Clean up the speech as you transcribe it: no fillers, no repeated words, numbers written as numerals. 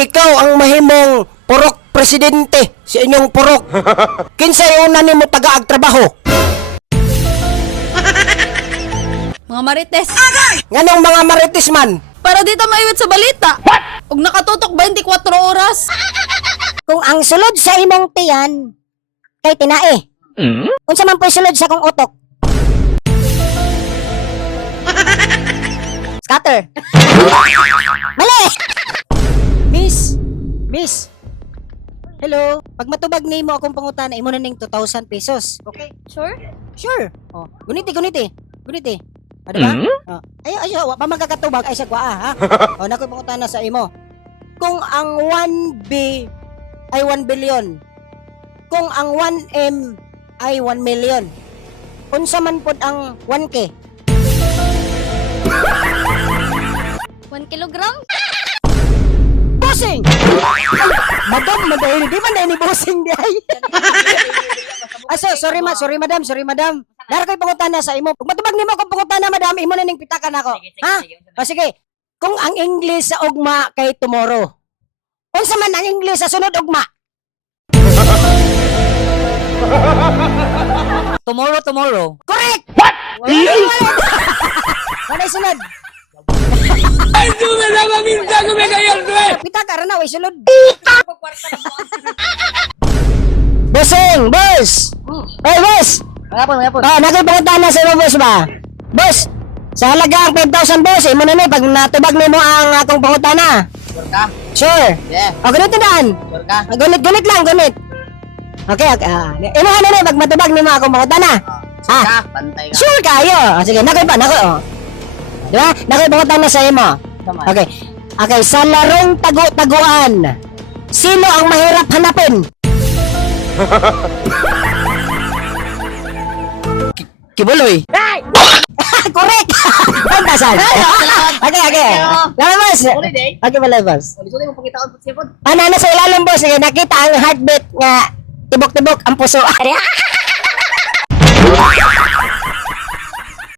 ikaw ang mahimong purok presidente sa inyong purok, kinsay una nimo tagaag trabaho? Mga marites. Nganong mga marites man? Para dito maiwit sa balita. What? Ug nakatutok 24 oras. Kung ang sulod sa imong tiyan kay tinae. Unsa man po'y sulod sa kong utok? Scatter. Mali! Miss. Hello. Pag matubag nimo akong pangutana, imo na ning 2,000 pesos. Okay? Sure? Sure. Oh, guniti. Ano ba? Oh. Ayo, wa pa magkakatubag ay sa kwa ha. Oh, nakoy pangutana sa imo. Kung ang 1B ay 1 billion. Kung ang 1M ay 1 million. Unsa man pod ang 1K? 1 kilogram? Bossing! Madam, di man na ini bossing di ay. Sorry madam. Dara ko'y pangutana sa imo. Kung matubag nimo akong pangutana, madam, imo na ning pitakan ako. Ha? O sige. Kung ang English sa ugma kay tomorrow. Unsa man ang English sa sunod ugma? Tomorrow. Correct! What? Wala sunod. Ay, suga na maminta ko may kayan ko eh! Pita ka na, way sulod. Bossing, boss! Hey, boss! Mayapon. Nakoy pangutana sa imo, boss ba? Boss, sa halagang 5,000, boss, imo na ni pag natubag nimo ang akong pangutana. Sure ka? Sure. Yeah. O, ganito daan. Sure ka? Gunit lang. Okay. Imo na ni pag matubag nimo akong pangutana. Ha? Pantay Sure kayo. O, sige, nakoy. Di ba? Nakoy pangutana sa imo. Okay. Okay, sa larong tagu-taguan, sino ang mahirap hanapin? Kibuloy. Correct! Pantasan! Okay. Lalabas! Okay, malabas. Ano sa ilalim, boss? Sige, nakita ang heartbeat nga tibok-tibok ang puso.